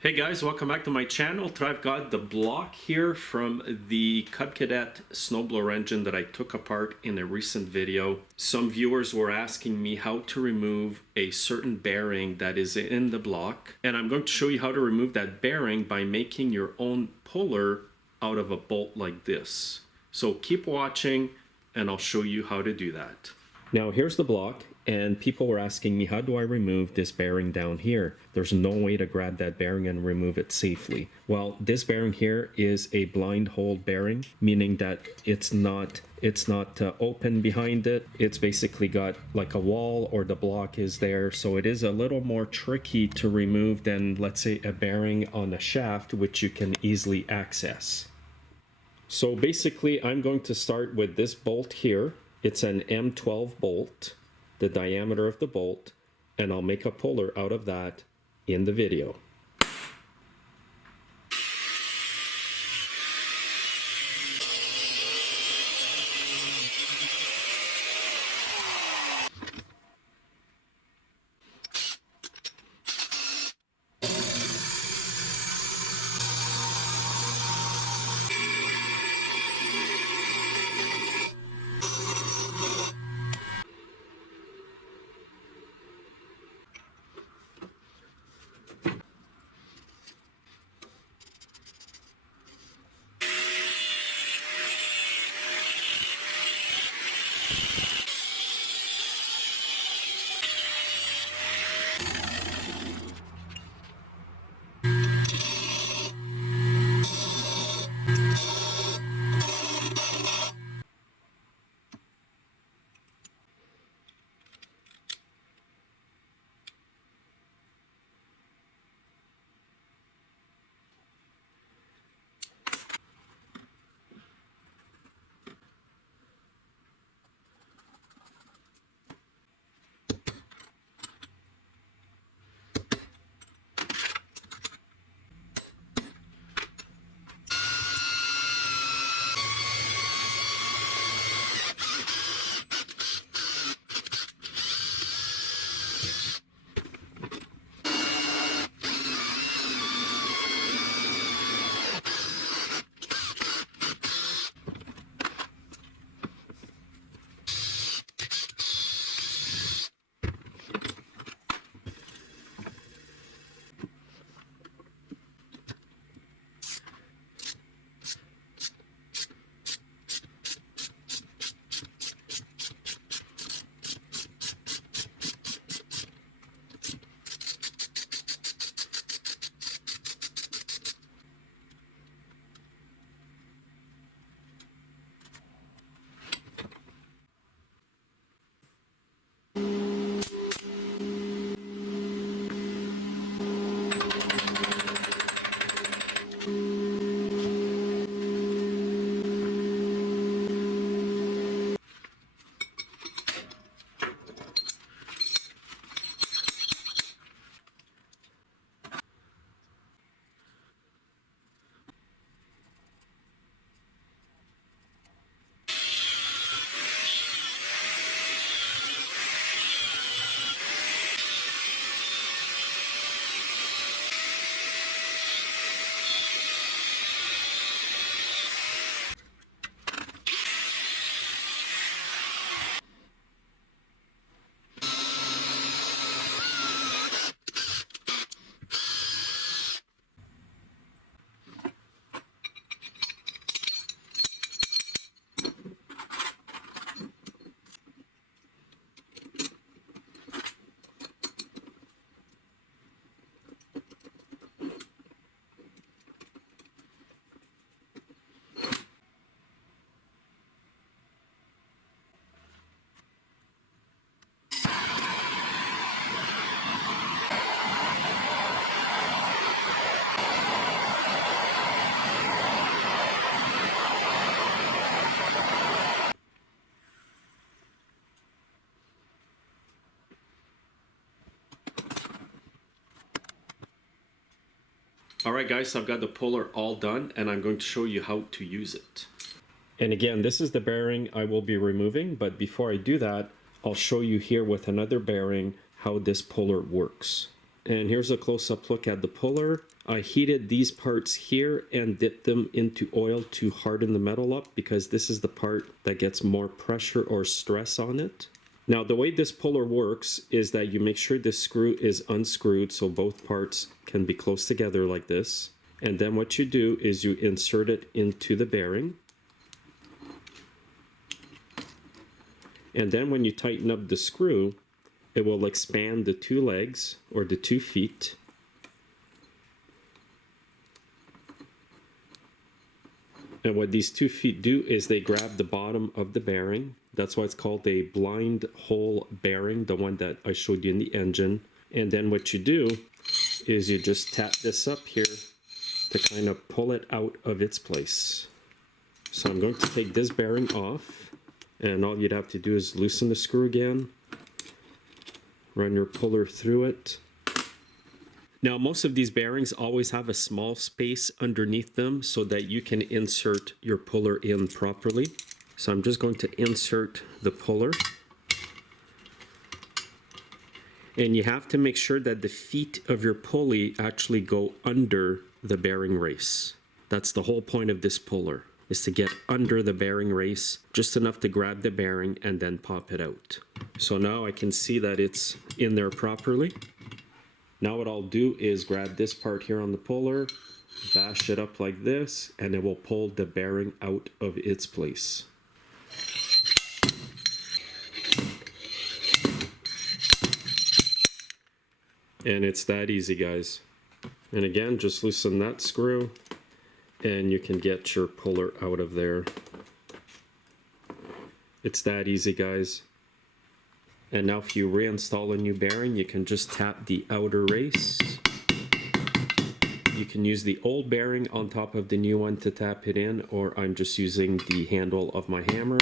Hey guys, welcome back to my channel. Today I've got the block here from the Cub Cadet snowblower engine that I took apart in a recent video. Some viewers were asking me how to remove a certain bearing that is in the block, and I'm going to show you how to remove that bearing by making your own puller out of a bolt like this. So keep watching and I'll show you how to do that. Now here's the block, and people were asking me, how do I remove this bearing down here? There's no way to grab that bearing and remove it safely. Well, this bearing here is a blind hole bearing, meaning that it's not open behind it. It's basically got like a wall, or the block is there, so it is a little more tricky to remove than, let's say, a bearing on a shaft, which you can easily access. So basically, I'm going to start with this bolt here. It's an M12 bolt, the diameter of the bolt, and I'll make a puller out of that in the video. Alright guys, so I've got the puller all done and I'm going to show you how to use it. And again, this is the bearing I will be removing, but before I do that, I'll show you here with another bearing how this puller works. And here's a close-up look at the puller. I heated these parts here and dipped them into oil to harden the metal up because this is the part that gets more pressure or stress on it. Now the way this puller works is that you make sure this screw is unscrewed so both parts can be close together like this. And then what you do is you insert it into the bearing. And then when you tighten up the screw, it will expand the two legs or the 2 feet. And what these 2 feet do is they grab the bottom of the bearing. That's why it's called a blind hole bearing, the one that I showed you in the engine. And then what you do is you just tap this up here to kind of pull it out of its place. So I'm going to take this bearing off, and all you'd have to do is loosen the screw again. Run your puller through it. Now most of these bearings always have a small space underneath them so that you can insert your puller in properly. So I'm just going to insert the puller. And you have to make sure that the feet of your pulley actually go under the bearing race. That's the whole point of this puller, is to get under the bearing race, just enough to grab the bearing and then pop it out. So now I can see that it's in there properly. Now what I'll do is grab this part here on the puller, bash it up like this, and it will pull the bearing out of its place. And it's that easy, guys. And again, just loosen that screw and you can get your puller out of there. It's that easy, guys. And now if you reinstall a new bearing, you can just tap the outer race. You can use the old bearing on top of the new one to tap it in, or I'm just using the handle of my hammer.